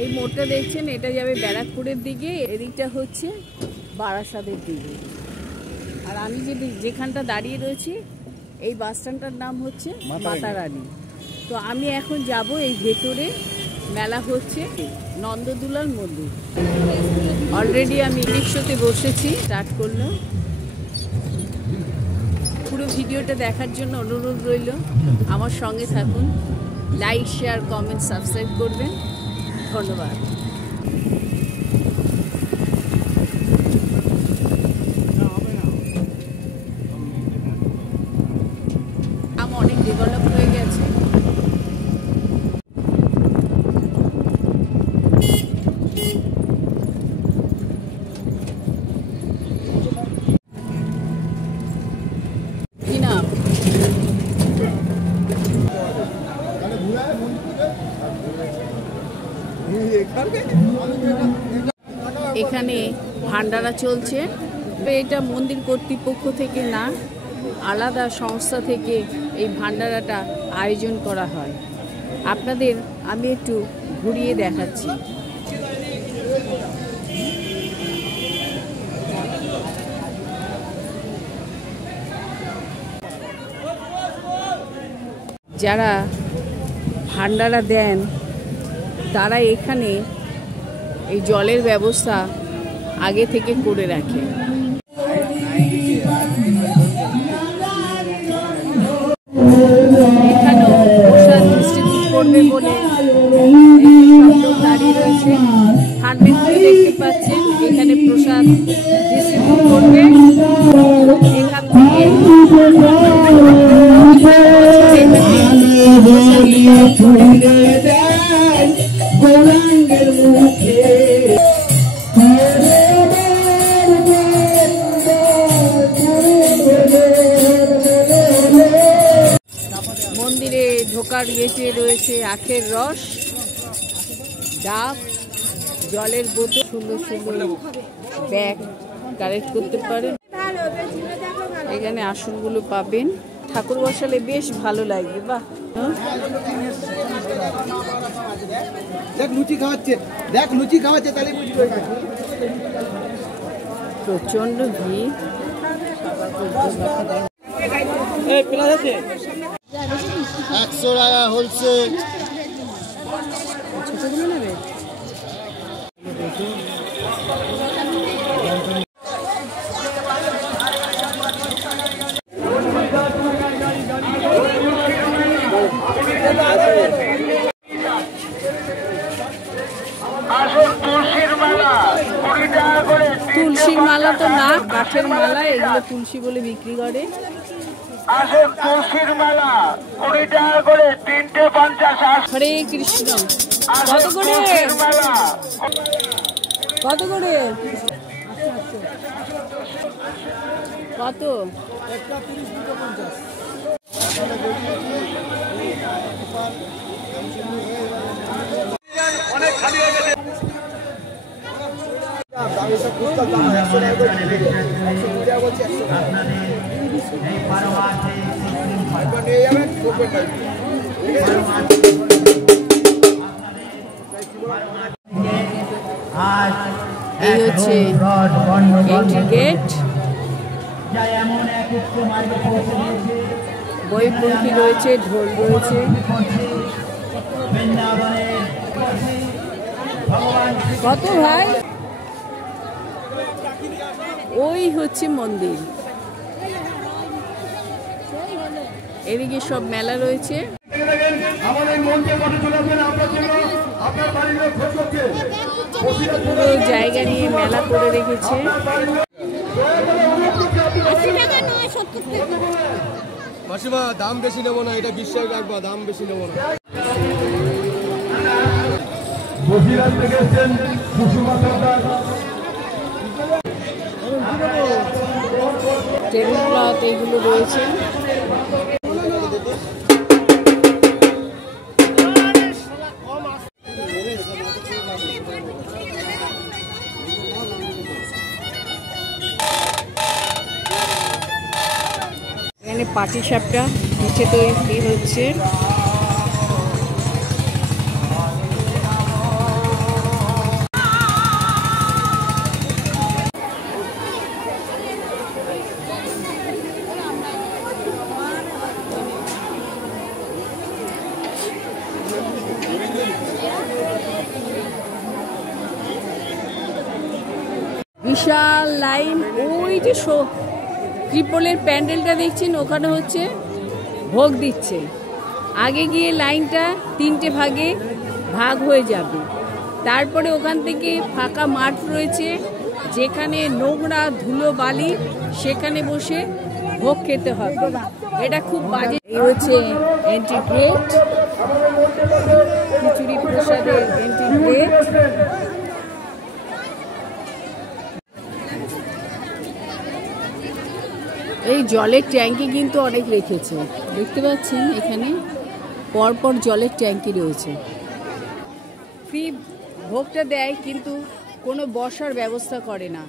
এই মোড়টা দেখছেন, এটা যাবে ব্যারাকপুরের দিকে, এদিকটা হচ্ছে বারাসাতের দিকে। আর আমি যেখানটা দাঁড়িয়ে রয়েছি এই বাস স্ট্যান্ডটার নাম হচ্ছে মাতারানী। তো আমি এখন যাব এই ভেতরে, মেলা হচ্ছে নন্দদুলাল মন্দির। অলরেডি আমি রিক্সাতে বসেছি, স্টার্ট করলো। পুরো ভিডিওটা দেখার জন্য অনুরোধ রইল, আমার সঙ্গে থাকুন, লাইক শেয়ার কমেন্ট সাবস্ক্রাইব করবেন। ধন্যবাদ। অনেক ডেভেলপ হয়ে গেছে। কি নাম? এখানে ভান্ডারা চলছে। এটা মন্দির কর্তৃপক্ষ থেকে না, আলাদা সংস্থা থেকে এই ভান্ডারাটা আয়োজন করা হয়। আপনাদের আমি একটু ঘুরিয়ে দেখাচ্ছি। যারা ভান্ডারা দেন তারা এখানে এই জলের ব্যবস্থা আগে থেকে করে রাখে। এখানেও প্রসাদ ডিস্ট্রিবিউট করবে বলে লোক দাঁড়িয়ে রয়েছে। হাঁটবেন দেখতে পাচ্ছেন, এখানে প্রসাদ ডিস্ট্রিবিউট করবে। এখান থেকে মন্দিরে ঢোকার গেটে রয়েছে আখের রস, ডাব, জলের বোতল, সুন্দর সুন্দর ব্যাগ কালেক্ট করতে পারেন। এখানে আসনগুলো পাবেন, ঠাকুর বসালে বেশ ভালো লাগবে। বাহ, দেখ লুচি খাওয়াচ্ছে, দেখ লুচি খাওয়াচ্ছে, তাহলে বুঝবে। প্রচন্ড ভিড়। 100 টাকা হোলসেল। ছোটগুলো নেবে? তুলসীর মালা তো না, কাঠের মালা, এগুলো তুলসী বলে বিক্রি করে। তুলসীর মালা 20 টাকা করে, 3টে 50। হরে কৃষ্ণ। কত করে? কত করে? কত? অনেক খালি হয়ে গেছে। এই হচ্ছে এন্ট্রি গেট। বইপঙ্খী রয়েছে, ঢোল রয়েছে। কত ভাই? ওই হচ্ছে মন্দির, এদিকে সব মেলা রয়েছে। পুরো জায়গা নিয়ে মেলা করে রেখেছে। মাসিমা দাম বেশি নেবো না, এটা বিশ্বাস রাখবা, দাম বেশি নেবো না। টেবিল ক্লথ এইগুলো রয়েছে। এখানে পাটি সাপটা নিচে তৈরি হচ্ছে। বিশাল লাইন। ওই যে ত্রিপলের প্যান্ডেলটা দেখছেন, ওখানে হচ্ছে ভোগ দিচ্ছে। আগে গিয়ে লাইনটা 3টে ভাগে ভাগ হয়ে যাবে। তারপরে ওখান থেকে ফাঁকা মাঠ রয়েছে, যেখানে নোংরা ধুলো বালি, সেখানে বসে ভোগ খেতে হবে। এটা খুব বাজে। এই হচ্ছে এন্ট্রি গেট, খিচুড়ি প্রসাদের এন্ট্রি গেট। এই জলের ট্যাঙ্কি কিন্তু অনেক রেখেছে, দেখতে পাচ্ছেন এখানে পরপর জলের ট্যাঙ্কি রয়েছে। ফ্রি ভোগটা দেয়, কিন্তু কোনো বসার ব্যবস্থা করে না,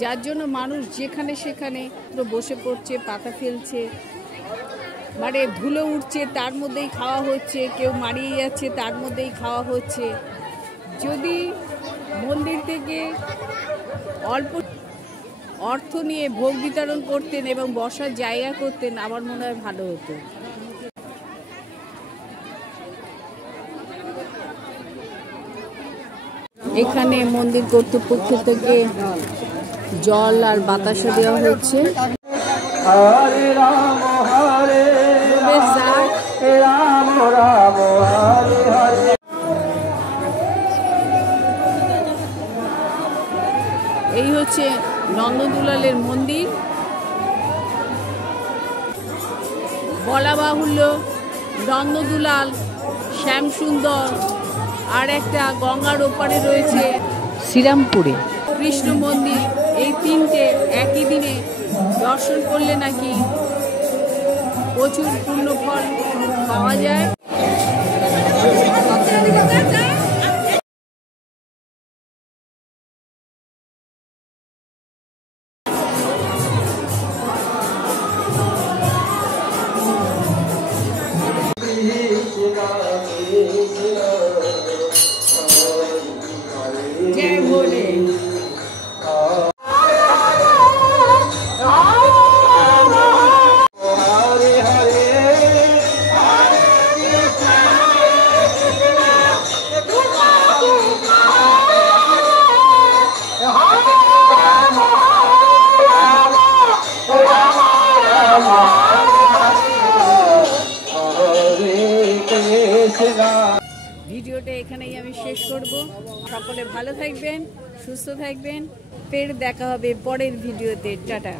যার জন্য মানুষ যেখানে সেখানে বসে পড়ছে, পাতা ফেলছে, মানে ধুলো উঠছে তার মধ্যেই খাওয়া হচ্ছে, কেউ মারিয়ে যাচ্ছে তার মধ্যেই খাওয়া হচ্ছে। যদি মন্দির থেকে অল্প অর্থ নিয়ে ভোগ বিতরণ করতেন এবং বসার জায়গা করতেন, আমার মনে হয় ভালো হতো। এখানে মন্দির কর্তৃপক্ষ থেকে জল আর বাতাসা দেওয়া হচ্ছে। হরে রাম হরে রাম রাম হরে হরে। এই হচ্ছে নন্দদুলালের মন্দির। বলা বাহুল্য, নন্দদুলাল, শ্যামসুন্দর আর একটা গঙ্গার ওপারে রয়েছে শ্রীরামপুরে কৃষ্ণ মন্দির। এই 3টে একই দিনে দর্শন করলে নাকি প্রচুর পুণ্যফল পাওয়া যায়। जय भोले। ভিডিওটা এখানেই আমি শেষ করব। সকলে ভালো থাকবেন, সুস্থ থাকবেন। ফের দেখা হবে পরের ভিডিওতে। টাটা।